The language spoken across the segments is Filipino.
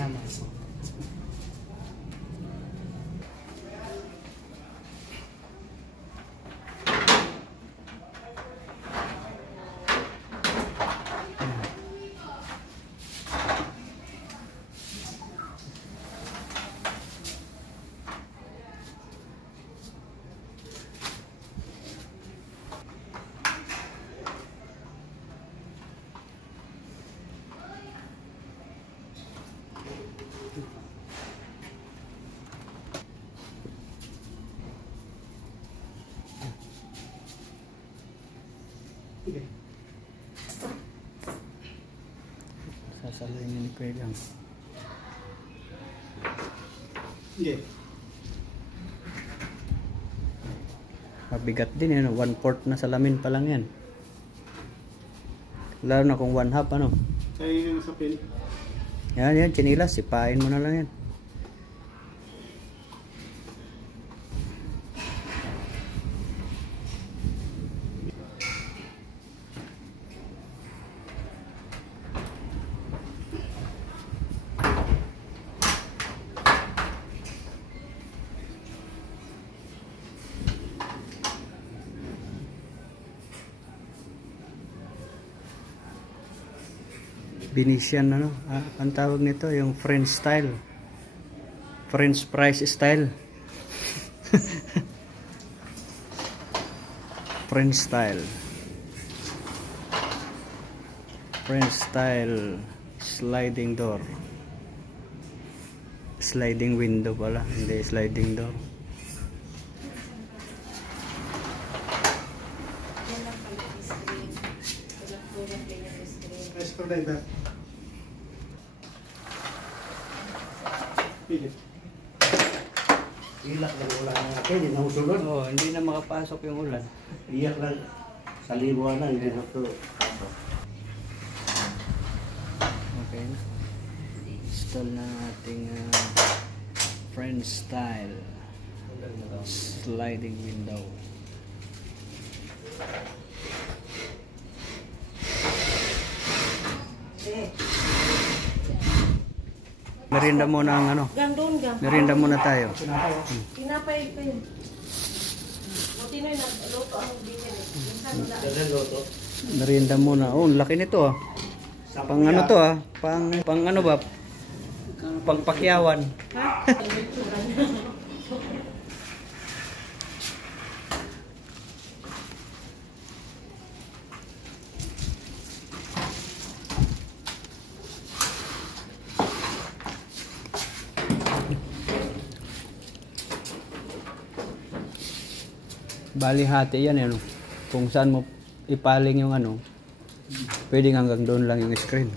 Tama. Okay. Sasalingin ko lang. Okay. Mabigat din yan. 1/4 na salamin pa lang yan. Lalo na kung 1/2 ano. Kaya yun yung sa pin. Yan, chinilas. Sipain mo na lang yan. Venetian ano, ang tawag nito yung French style, French fries style. French style sliding door, sliding window pala, hindi sliding door. Screwdriver. Pilit. Ilak lang ulan natin, hindi na usulod. Oh, hindi na makapasok yung ulan. Iyak lang sa libuan na, hindi na ito. Okay na. Install na ating French style sliding window. Merinda muna ang ano. Merinda muna tayo. Pinapay ko yun. Buti na yun, luto ang bigyan eh. Minsan wala. Dadan loto. Merinda muna. Oh, laki nito ah. Pang ano to ah. Pang ano ba? Pang pakyawan. Ha? Bali hati yan ano. Kung saan mo ipaling yung ano, pwedeng hanggang doon lang yung screen.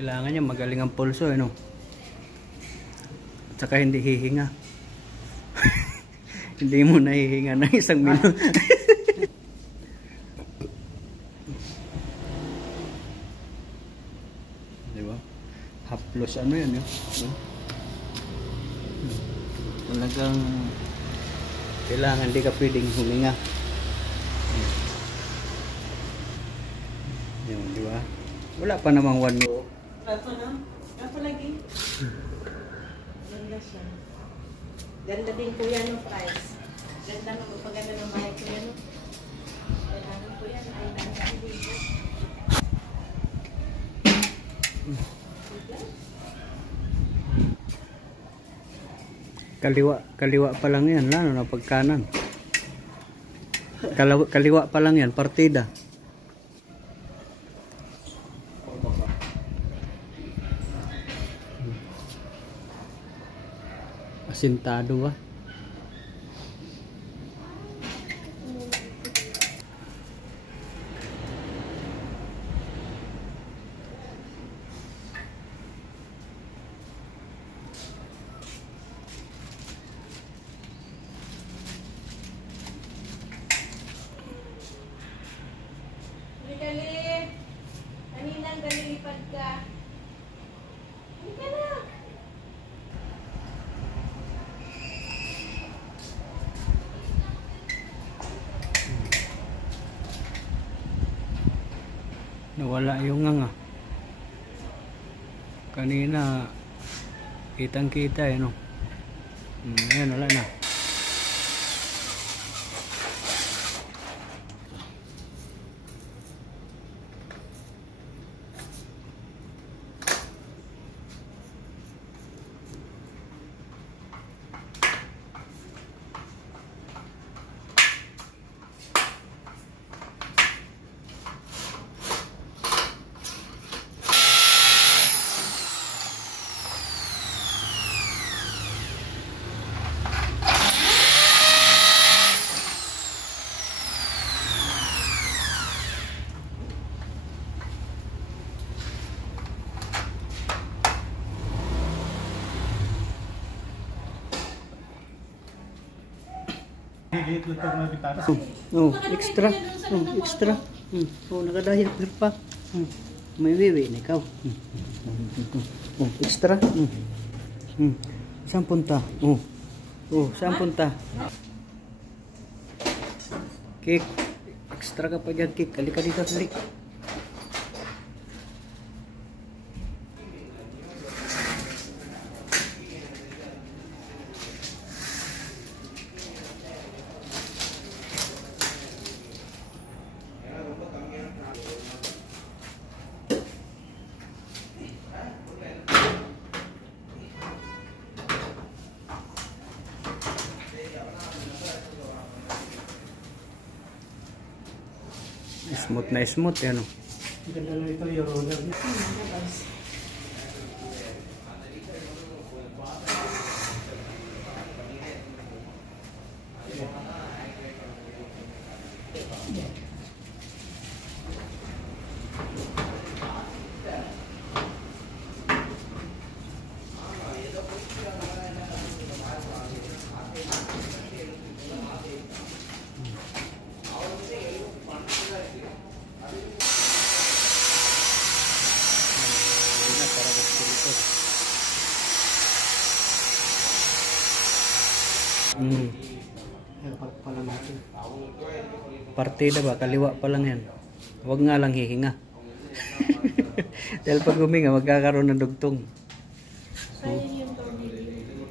Kailangan niya magaling ang pulso ano. At saka hindi hihinga. Hindi mo nahihinga ng 1 minuto. Diba? Haplos ano yan yun. Talagang kailangan hindi ka pwedeng huminga. Yun, diba? Wala pa namang 1 minute. Rato na? Rato lagi? Ganda siya. Ganda din kuya ng price. Ganda ng pagpaganda ng bahay kuya no? Ganda ng kuya ay nandang dito. Kaliwa pa lang yan, lalo na pagkanan. Kaliwa pa lang yan, partida. Asintado ba? Wala yung nga. Kanina kitang kita eh no. Ayan, wala na. Higit lang pag may bitara. Oh, extra. Oh, extra. Oh, nakadahil pa. May wiwi na ikaw. Oh, extra. Saan punta? Oh, saan punta? Cake. Extra ka pa dyan, cake. Halika dito, halik. Smooth na smooth yan. Ganda na ito yung roller. Pala natin. Partida ba? Kaliwa pa lang yan. Huwag nga lang hihinga. Dahil pag huminga, magkakaroon ng dugtong. Sayang yung tornilyo.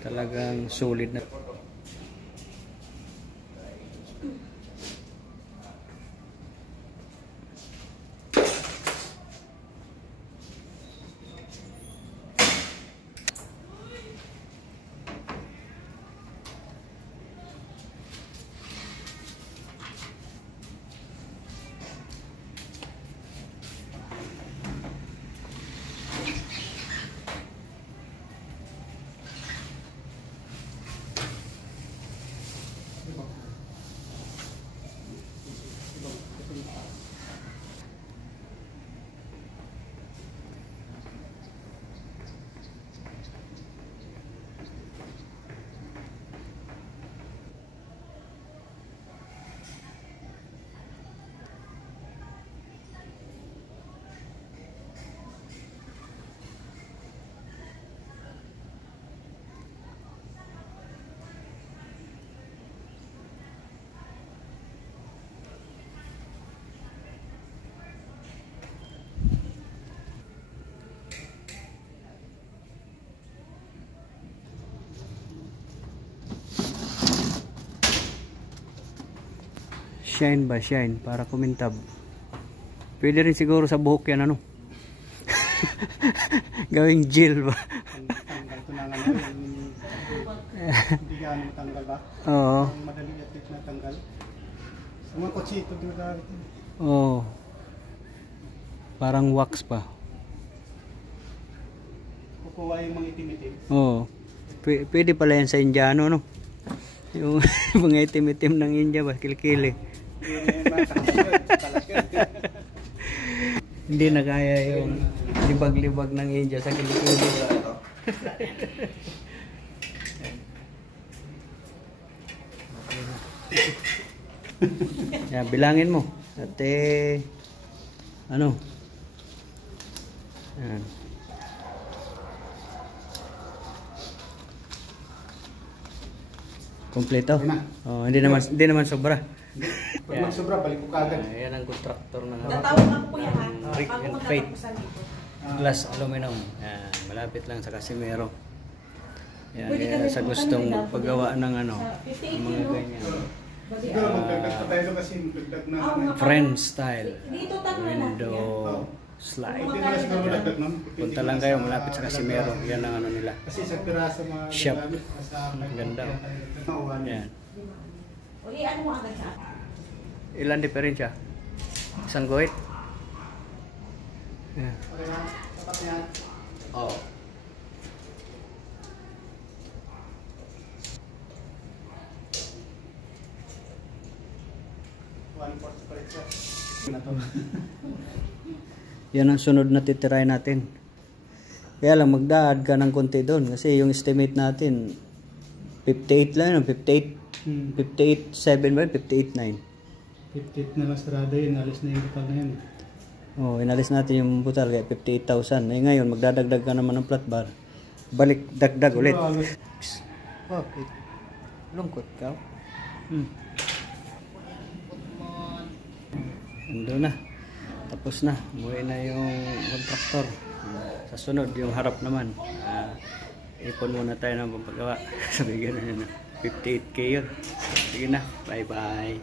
Talagang solid na. Shine ba? Shine. Para kumintab. Pwede rin siguro sa buhok yan ano. Gawing gel ba? Tanggal ko na nga ngayon. Hindi gaano matanggal ba? Oo. Ang madali at na tanggal. Sa mga kotse ito ginagamit. Oo. Parang wax pa. Kukuha yung mga itim-itim. Oo. Pwede pala yan sa Indiano no. Yung mga itim-itim ng India ba? Kilikili. Hindi na kaya yung libag-libag ng India sa kilikili. Yan, bilangin mo. Ate, ano? Yan. Kompleto. Oh, hindi naman sobra. Pag magsobra, balik ko kagad. Yan ang contractor ng Tatawag ako kuya ha. Rick Bago and magtatapusan Faith. dito. Glass aluminum. Yan, malapit lang sa Casimero. Yan, Pwede yan kami sa pumunta gustong nila. magpagawa ng ano, Sa ng 58 mga no? ganyan. Siguro magdagdag pa tayo kasi magdagdag na. Oo, nga. Friend style. Dito tanong na Window slide. Hindi na siguro magdagdag nun. Punta lang kayo malapit sa Casimero. Yan ang ano nila. Kasi sa piraso mga Shop. gamit, nasa Ganda. Yan. O ano mo agad sa akin? Ilan diferensya? Isang guhit? Yan. Okay na, tapat yan. Oh. Yan ang sunod na titirahin natin. Kaya lang magdaad ka ng konti doon kasi yung estimate natin 58 lang, 58 58.7 ba? 58.9. 58 na lang sarado yun, alis na yung total na yun. Oh, inalis natin yung butal kaya 58,000. Eh ngayon magdadagdag ka naman ng flat bar. Balik dagdag ulit. Oh, lungkot ka. Ando na. Tapos na. Umuwi na yung kontraktor. Sa sunod, yung harap naman. Ipon muna tayo ng pampagawa. Sabi gano'n yun. 58K yun. Sige na. Bye-bye.